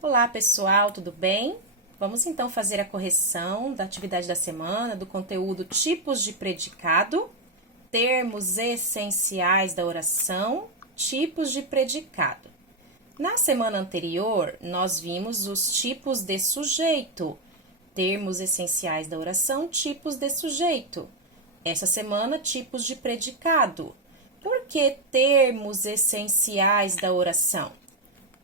Olá, pessoal, tudo bem? Vamos então fazer a correção da atividade da semana do conteúdo tipos de predicado, termos essenciais da oração, tipos de predicado. Na semana anterior, nós vimos os tipos de sujeito, termos essenciais da oração, tipos de sujeito. Essa semana, tipos de predicado. Por que termos essenciais da oração?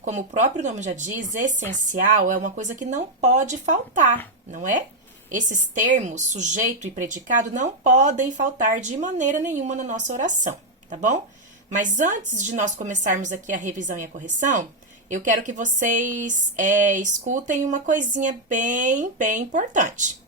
Como o próprio nome já diz, essencial é uma coisa que não pode faltar, não é? Esses termos, sujeito e predicado, não podem faltar de maneira nenhuma na nossa oração, tá bom? Mas antes de nós começarmos aqui a revisão e a correção, eu quero que vocês escutem uma coisinha bem importante.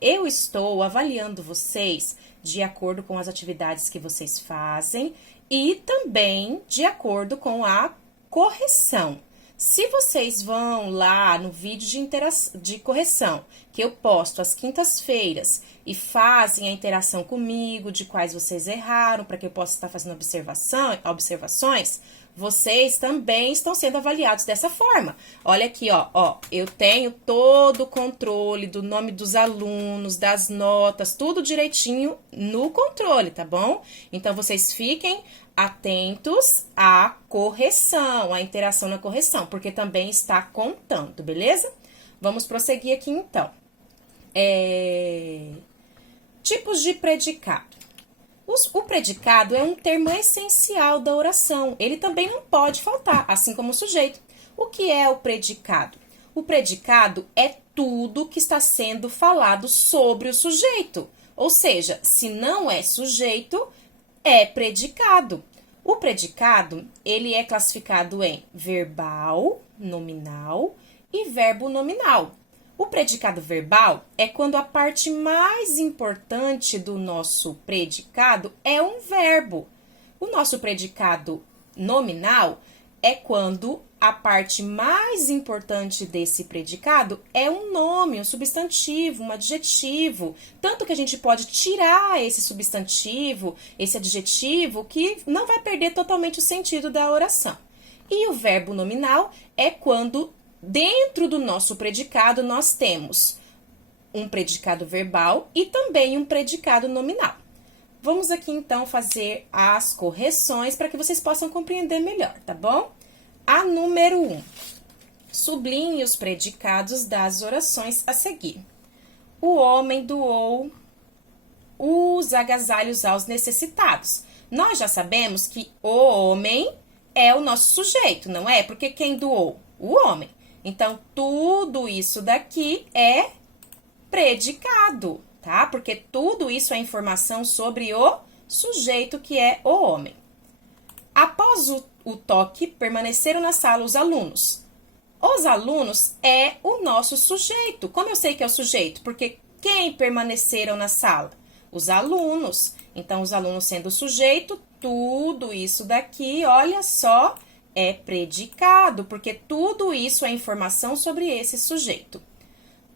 Eu estou avaliando vocês de acordo com as atividades que vocês fazem e também de acordo com a correção. Se vocês vão lá no vídeo de correção que eu posto às quintas-feiras e fazem a interação comigo de quais vocês erraram, para que eu possa estar fazendo observações, vocês também estão sendo avaliados dessa forma. Olha aqui, ó, eu tenho todo o controle do nome dos alunos, das notas, tudo direitinho no controle, tá bom? Então, vocês fiquem atentos à correção, à interação na correção, porque também está contando, beleza? Vamos prosseguir aqui, então. Tipos de predicado. O predicado é um termo essencial da oração. Ele também não pode faltar, assim como o sujeito. O que é o predicado? O predicado é tudo que está sendo falado sobre o sujeito. Ou seja, se não é sujeito, é predicado. O predicado, ele é classificado em verbal, nominal e verbo nominal. O predicado verbal é quando a parte mais importante do nosso predicado é um verbo. O nosso predicado nominal é quando a parte mais importante desse predicado é um nome, um substantivo, um adjetivo. Tanto que a gente pode tirar esse substantivo, esse adjetivo, que não vai perder totalmente o sentido da oração. E o verbo nominal é quando dentro do nosso predicado nós temos um predicado verbal e também um predicado nominal. Vamos aqui então fazer as correções para que vocês possam compreender melhor, tá bom? A número 1. Sublinhe os predicados das orações a seguir. O homem doou os agasalhos aos necessitados. Nós já sabemos que o homem é o nosso sujeito, não é? Porque quem doou? O homem. Então, tudo isso daqui é predicado, tá? Porque tudo isso é informação sobre o sujeito, que é o homem. Após o toque, permaneceram na sala os alunos. Os alunos é o nosso sujeito. Como eu sei que é o sujeito? Porque quem permaneceram na sala? Os alunos. Então, os alunos sendo o sujeito, tudo isso daqui, olha só, é predicado, porque tudo isso é informação sobre esse sujeito.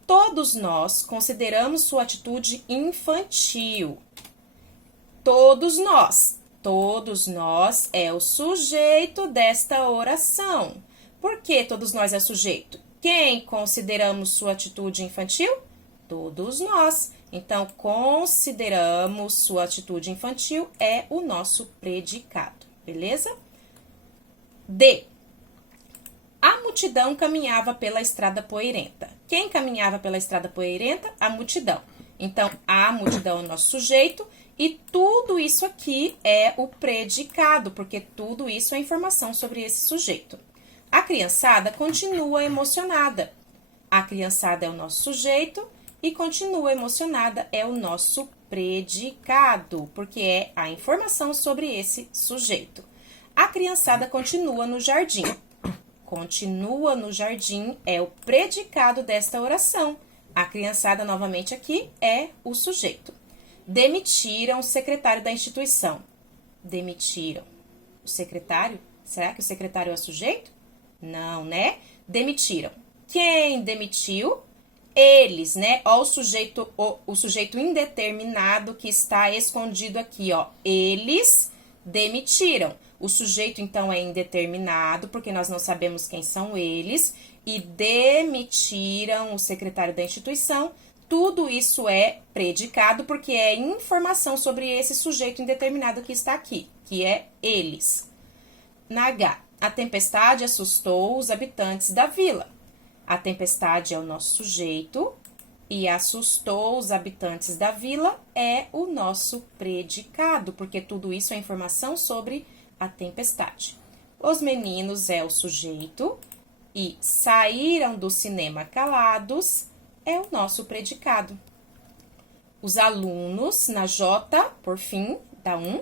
Todos nós consideramos sua atitude infantil. Todos nós é o sujeito desta oração. Por que todos nós é o sujeito? Quem consideramos sua atitude infantil? Todos nós. Então, consideramos sua atitude infantil é o nosso predicado, beleza? D. A multidão caminhava pela estrada poeirenta. Quem caminhava pela estrada poeirenta? A multidão. Então, a multidão é o nosso sujeito e tudo isso aqui é o predicado, porque tudo isso é informação sobre esse sujeito. A criançada continua emocionada. A criançada é o nosso sujeito e continua emocionada é o nosso predicado, porque é a informação sobre esse sujeito. A criançada continua no jardim. Continua no jardim é o predicado desta oração. A criançada, novamente aqui, é o sujeito. Demitiram o secretário da instituição. Demitiram o secretário? Será que o secretário é o sujeito? Não, né? Demitiram. Quem demitiu? Eles, né? Ó, o sujeito indeterminado que está escondido aqui, ó. Eles demitiram. O sujeito, então, é indeterminado, porque nós não sabemos quem são eles, e demitiram o secretário da instituição. Tudo isso é predicado, porque é informação sobre esse sujeito indeterminado que está aqui, que é eles. Na H, a tempestade assustou os habitantes da vila. A tempestade é o nosso sujeito e assustou os habitantes da vila é o nosso predicado, porque tudo isso é informação sobre a tempestade. Os meninos é o sujeito e saíram do cinema calados é o nosso predicado. Os alunos, na J, por fim, da 1,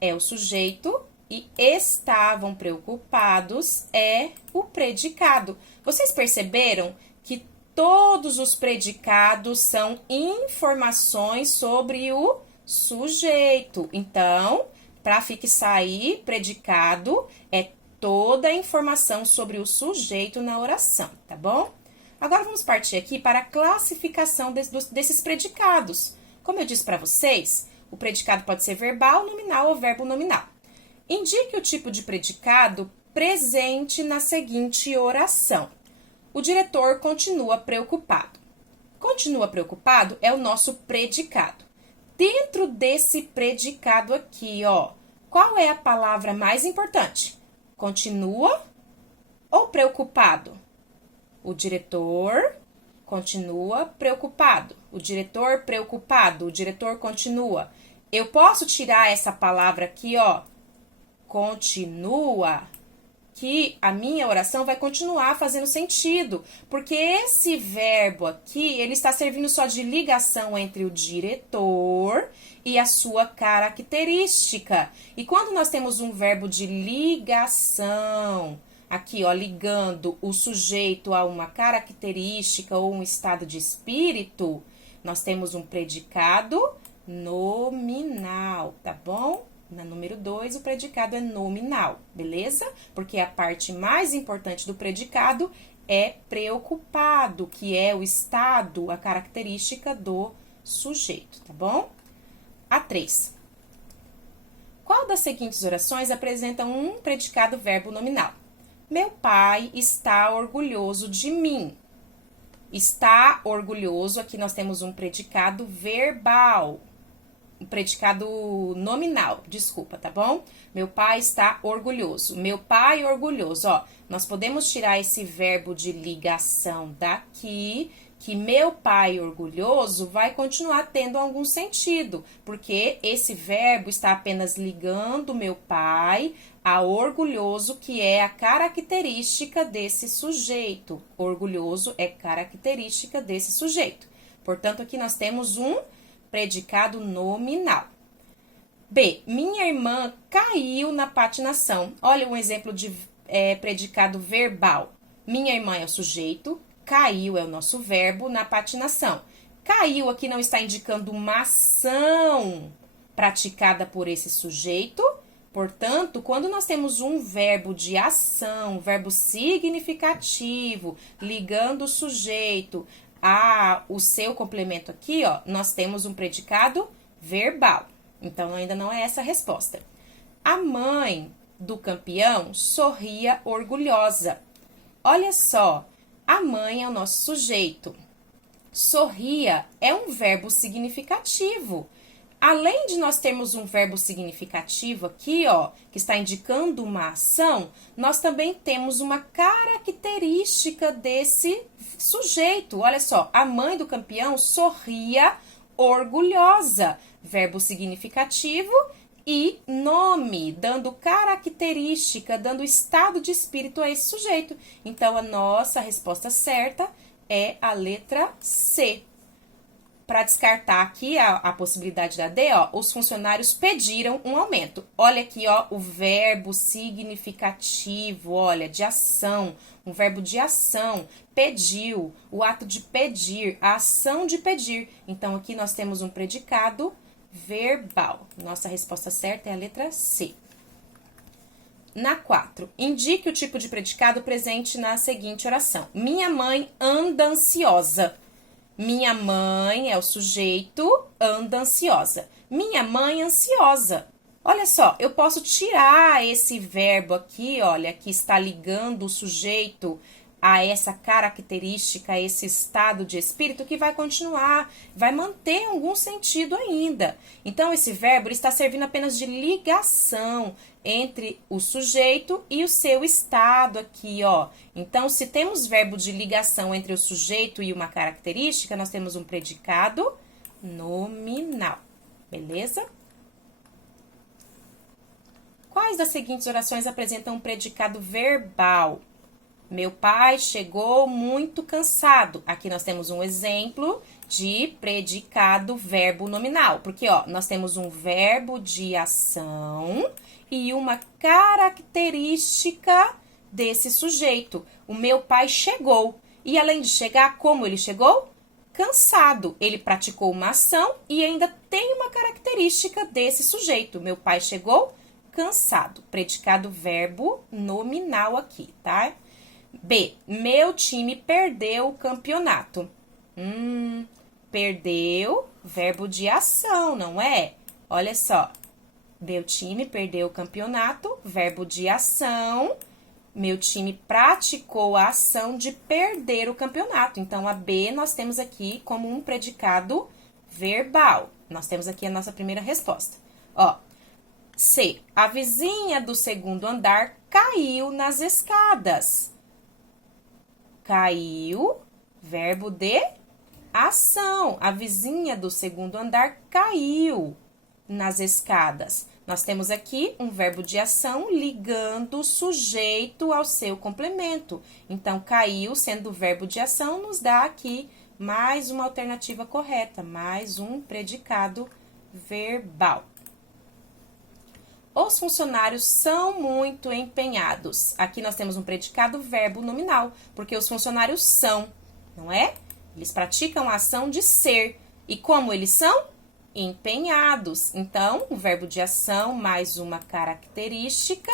é o sujeito e estavam preocupados é o predicado. Vocês perceberam que todos os predicados são informações sobre o sujeito. Então, para fixar aí, predicado é toda a informação sobre o sujeito na oração, tá bom? Agora vamos partir aqui para a classificação desses predicados. Como eu disse para vocês, o predicado pode ser verbal, nominal ou verbo nominal. Indique o tipo de predicado presente na seguinte oração. O diretor continua preocupado. Continua preocupado é o nosso predicado. Dentro desse predicado aqui, ó, qual é a palavra mais importante? Continua ou preocupado? O diretor continua preocupado. O diretor preocupado. O diretor continua. Eu posso tirar essa palavra aqui, ó, continua, que a minha oração vai continuar fazendo sentido, porque esse verbo aqui, ele está servindo só de ligação entre o diretor e a sua característica. E quando nós temos um verbo de ligação, aqui, ó, ligando o sujeito a uma característica ou um estado de espírito, nós temos um predicado nominal, tá bom? Na número 2, o predicado é nominal, beleza? Porque a parte mais importante do predicado é preocupado, que é o estado, a característica do sujeito, tá bom? A 3. Qual das seguintes orações apresenta um predicado verbo nominal? Meu pai está orgulhoso de mim. Está orgulhoso, aqui nós temos um predicado verbal. Um predicado nominal, desculpa, tá bom? Meu pai está orgulhoso. Meu pai orgulhoso, ó. Nós podemos tirar esse verbo de ligação daqui, que meu pai orgulhoso vai continuar tendo algum sentido, porque esse verbo está apenas ligando meu pai a orgulhoso, que é a característica desse sujeito. Orgulhoso é característica desse sujeito. Portanto, aqui nós temos um predicado nominal. B. Minha irmã caiu na patinação. Olha um exemplo de predicado verbal. Minha irmã é o sujeito, caiu é o nosso verbo na patinação. Caiu aqui não está indicando uma ação praticada por esse sujeito. Portanto, quando nós temos um verbo de ação, verbo significativo, ligando o sujeito o seu complemento aqui, ó, nós temos um predicado verbal. Então, ainda não é essa a resposta. A mãe do campeão sorria orgulhosa. Olha só, a mãe é o nosso sujeito. Sorria é um verbo significativo. Além de nós termos um verbo significativo aqui, ó, que está indicando uma ação, nós também temos uma característica desse sujeito. Olha só, a mãe do campeão sorria orgulhosa. Verbo significativo e nome, dando característica, dando estado de espírito a esse sujeito. Então, a nossa resposta certa é a letra C. Para descartar aqui a possibilidade da D, ó, os funcionários pediram um aumento. Olha aqui, ó, o verbo significativo, olha, de ação, um verbo de ação, pediu, o ato de pedir, a ação de pedir. Então, aqui nós temos um predicado verbal. Nossa resposta certa é a letra C. Na 4, indique o tipo de predicado presente na seguinte oração. Minha mãe anda ansiosa. Minha mãe é o sujeito, anda ansiosa. Minha mãe ansiosa. Olha só, eu posso tirar esse verbo aqui, olha, que está ligando o sujeito a essa característica, a esse estado de espírito que vai continuar, vai manter algum sentido ainda. Então, esse verbo ele está servindo apenas de ligação entre o sujeito e o seu estado aqui, ó. Então, se temos verbo de ligação entre o sujeito e uma característica, nós temos um predicado nominal, beleza? Quais das seguintes orações apresentam um predicado verbal? Meu pai chegou muito cansado. Aqui nós temos um exemplo de predicado verbo nominal. Porque, ó, nós temos um verbo de ação e uma característica desse sujeito. O meu pai chegou. E além de chegar, como ele chegou? Cansado. Ele praticou uma ação e ainda tem uma característica desse sujeito. Meu pai chegou cansado. Predicado verbo nominal aqui, tá? B. Meu time perdeu o campeonato. Perdeu, verbo de ação, não é? Olha só. Meu time perdeu o campeonato, verbo de ação. Meu time praticou a ação de perder o campeonato. Então, a B nós temos aqui como um predicado verbal. Nós temos aqui a nossa primeira resposta. Ó. C. A vizinha do segundo andar caiu nas escadas. Caiu, verbo de ação. A vizinha do segundo andar caiu nas escadas. Nós temos aqui um verbo de ação ligando o sujeito ao seu complemento. Então, caiu, sendo verbo de ação, nos dá aqui mais uma alternativa correta, mais um predicado verbal. Os funcionários são muito empenhados. Aqui nós temos um predicado verbo nominal, porque os funcionários são, não é? Eles praticam a ação de ser. E como eles são? Empenhados. Então, o verbo de ação mais uma característica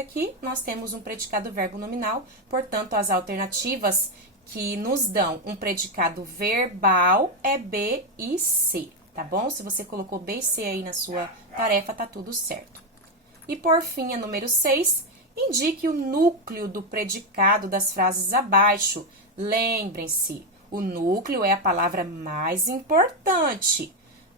aqui, nós temos um predicado verbo nominal. Portanto, as alternativas que nos dão um predicado verbal é B e C. Tá bom? Se você colocou B e C aí na sua tarefa, tá tudo certo. E por fim, a número 6, indique o núcleo do predicado das frases abaixo. Lembrem-se, o núcleo é a palavra mais importante.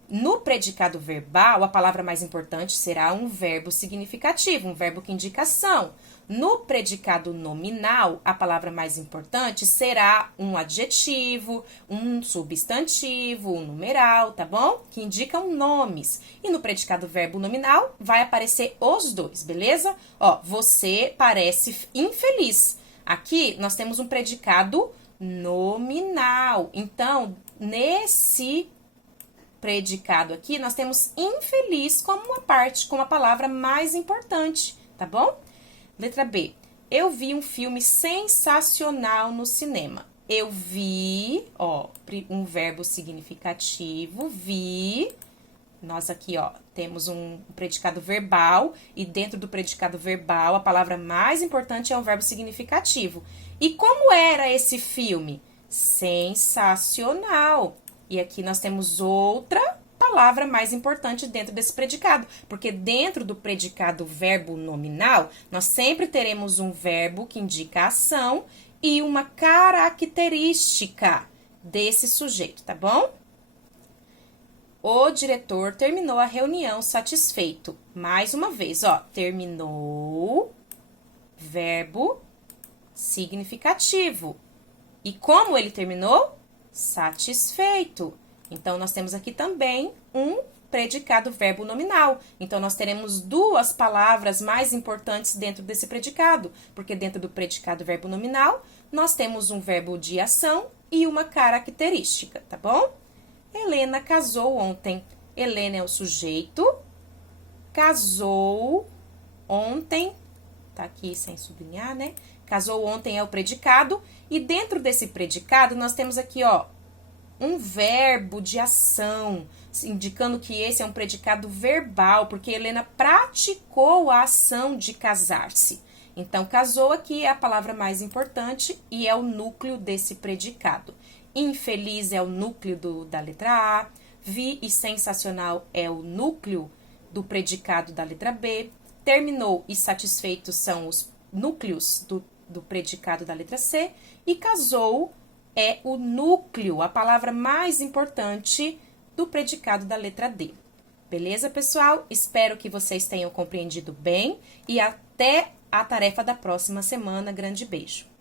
No predicado verbal, a palavra mais importante será um verbo significativo, um verbo que indica ação. No predicado nominal, a palavra mais importante será um adjetivo, um substantivo, um numeral, tá bom? Que indicam nomes. E no predicado verbo nominal, vai aparecer os dois, beleza? Ó, você parece infeliz. Aqui, nós temos um predicado nominal. Então, nesse predicado aqui, nós temos infeliz como uma parte, como a palavra mais importante, tá bom? Letra B. Eu vi um filme sensacional no cinema. Eu vi, ó, um verbo significativo, vi. Nós aqui, ó, temos um predicado verbal e dentro do predicado verbal, a palavra mais importante é o verbo significativo. E como era esse filme? Sensacional. E aqui nós temos outra palavra mais importante dentro desse predicado, porque dentro do predicado verbo nominal, nós sempre teremos um verbo que indica a ação e uma característica desse sujeito, tá bom? O diretor terminou a reunião satisfeito. Mais uma vez, ó, terminou, verbo significativo. E como ele terminou? Satisfeito. Então, nós temos aqui também um predicado verbo nominal. Então, nós teremos duas palavras mais importantes dentro desse predicado, porque dentro do predicado verbo nominal, nós temos um verbo de ação e uma característica, tá bom? Helena casou ontem. Helena é o sujeito. Casou ontem. Tá aqui sem sublinhar, né? Casou ontem é o predicado. E dentro desse predicado, nós temos aqui, ó, um verbo de ação, indicando que esse é um predicado verbal, porque Helena praticou a ação de casar-se. Então, casou aqui é a palavra mais importante e é o núcleo desse predicado. Infeliz é o núcleo da letra A, Vi e sensacional é o núcleo do predicado da letra B. Terminou e satisfeito são os núcleos do predicado da letra C. E casou é o núcleo, a palavra mais importante do predicado da letra D. Beleza, pessoal? Espero que vocês tenham compreendido bem e até a tarefa da próxima semana. Grande beijo!